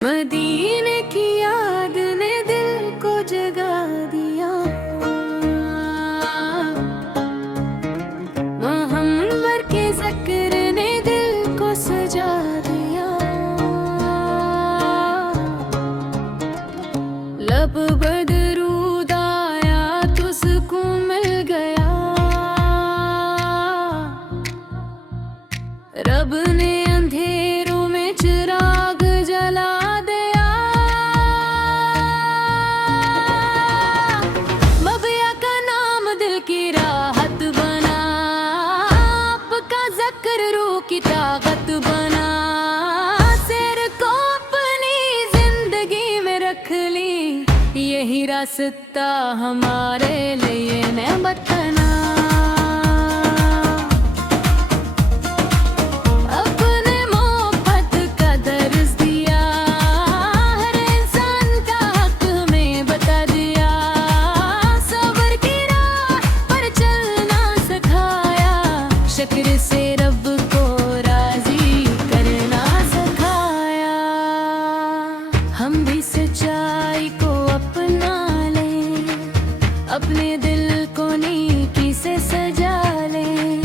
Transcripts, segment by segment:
मदीने की याद ने दिल को जगा दिया। मोहम्मद के ज़िक्र ने दिल को सजा दिया। लब बदरूद आया तो सुकून मिल गया। रब ने अंधेरों में चिराग जला दिया। मबिया का नाम दिल की राहत बना। आपका ज़िक्र रूह की ताकत बना। सिर को अपनी जिंदगी में रख ली। यही रास्ता हमारे लिए नेमत बना। शुक्र से रब को राजी करना सिखाया। हम भी सच्चाई को अपना लें। अपने दिल को नेकी से सजा लें।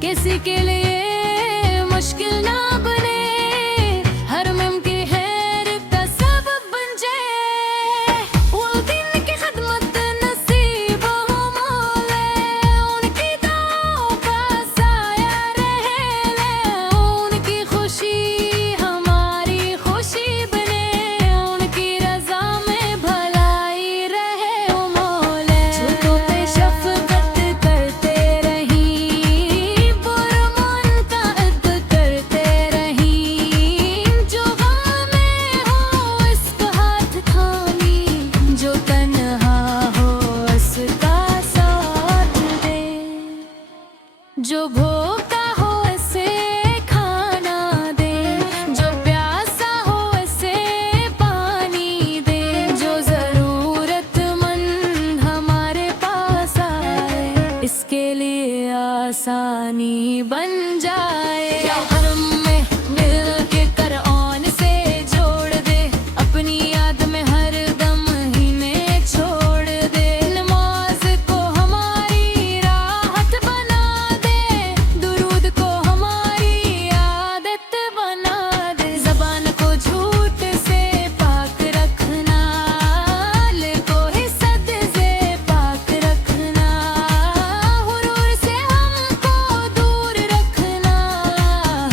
किसी के लिए मुश्किल ना बने। हर मुमकिन खैर का सबब बन जाए। वो दिन की खिदमत नसीब हो मौला। उनकी दुआओं का साया रहे ले। उनकी खुशी हमारी खुशी बने। उनकी रज़ा में भलाई रहे ओ मौला। झूठों पे शफ़क़त करते रहीं। बुरमन का इद करते रहीं। जो गम में हो इसका हाथ थामी। जो तन्हा हो इसका साथ दे। जो भूखा हो इसे खाना दे। जो प्यासा हो इसे पानी दे। जो ज़रूरतमंद हमारे पास आए इसके लिए आसानी बन जाए। हरम में मिल के क़ुरआन से जोड़ दे। अपनी याद में हर दम ही में छोड़ दे। नमाज को हमारी राहत बना दे। दुरूद को हमारी आदत बना दे। ज़बान को झूठ से पाक रखना। दिल को हिस्सत से पाक रखना। हुरूर से हमको दूर रखना।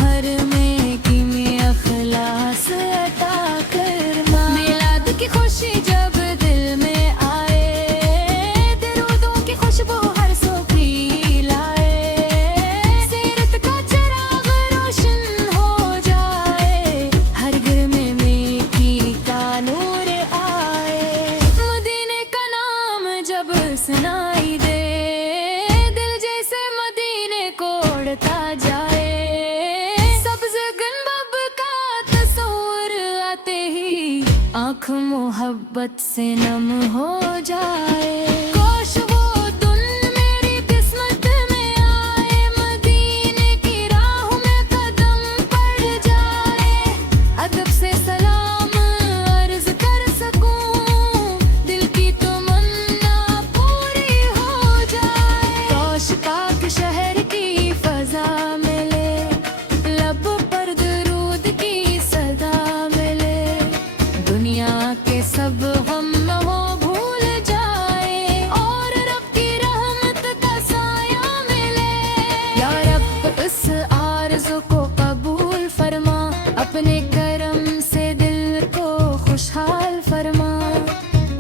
हर नेकी में अखलास अता करना। मिलाद की खुशी जब दिल में आए। दरूदों की खुशबू हर सुखी लाए। सीरत का चिराग रोशन हो जाए। हर घर में नेकी का नूर आए। मदीने का नाम जब सुनाई दे। दिल जैसे मदीने को उड़ता जाए। सब्ज़ गुंबद का तस्वीर आते ही आँख मोहब्बत से नम हो जाए। काश वो दिन मेरी किस्मत में आए। मदीने की राह में कदम पड़ जाए। अदब से सलाम अर्ज़ कर सकूं। दिल की तमन्ना पूरी हो जाए। काश पाक शहर की फ़ज़ा मिले। लब पर दुरूद की सदा मिले। दुनिया के सब गम वो भूल जाए। और रब की रहमत का साया मिले। या रब इस आरज़ू को कबूल फरमा। अपने करम से दिल को खुशहाल फरमा।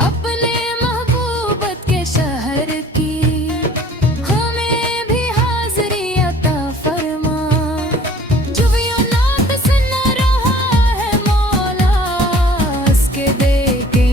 अपने महबूबत के शहर की हमें भी हाज़री अता फरमा। जो भी नात सुन रहा है मौला उसके दे के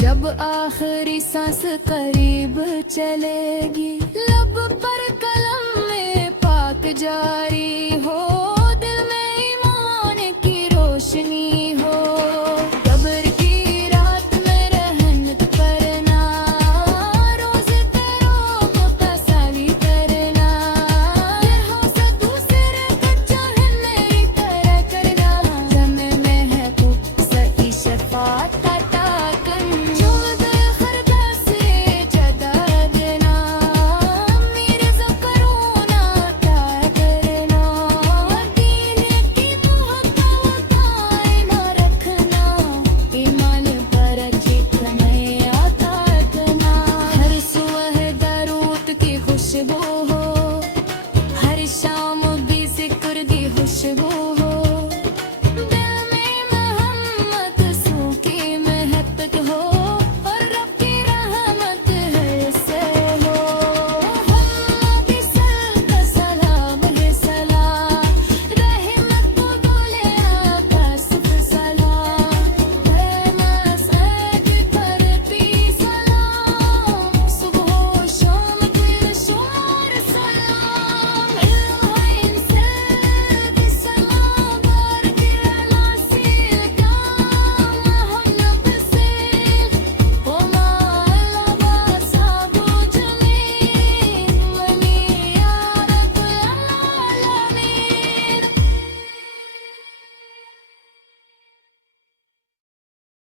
जब आखिरी सांस करीब चलेगी, लब पर कलम में पाक जारी हो